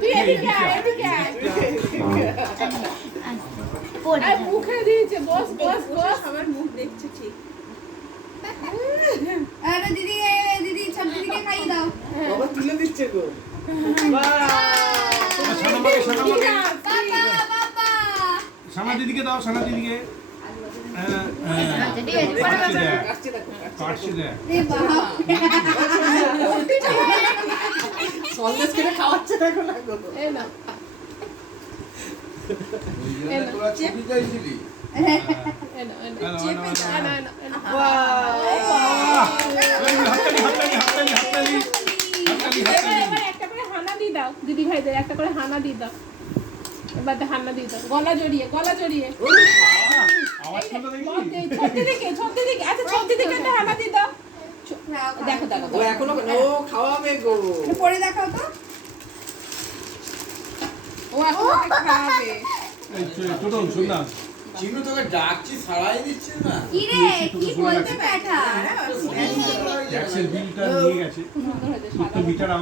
তুই এদিকে আয়, এদিকে আয়। আয়, মুখে দিয়েছে, বস বস বস। সবার মুখ দেখছে ঠিক। আরে দিদি দিদি সব দিদিকে খাইয়ে দাও। বাবা তুলে দিচ্ছে গো। বাবা বাবা সানা দিদিকে দাও, সানা দিদিকে। কাটছে দেখো। কাটছি দেখ। রে বাবা সন্দেশ কিনে খাওয়াচ্ছে দেখো না গো। এই না তোরা ছবি চাইছিলি? এই না এবার একটা করে হানা দিয়ে দাও দিদি ভাইদের, একটা করে হানা দিয়ে দাও। এবার হানা দিয়ে দাও, গলা জড়িয়ে, গলা জড়িয়ে। আওয়াজ শুনতে দেখি। ছদ্দি দিকে, আচ্ছা ছদ্দি দিকে একটা হানা দিয়ে দাও। দেখো দেখো ও এখনো ও খাওয়াবে গো। পরে দেখাও তো। ও এখন খাবে। এই ছোট শুন না। চিনু তোকে ডাকছি সাড়াই দিচ্ছে না। কি রে কি বলতে ব্যাটা? ট্যাক্সের বিলটা নিয়ে গেছে। সুন্দর হয়েছে তো মিটার আলাদা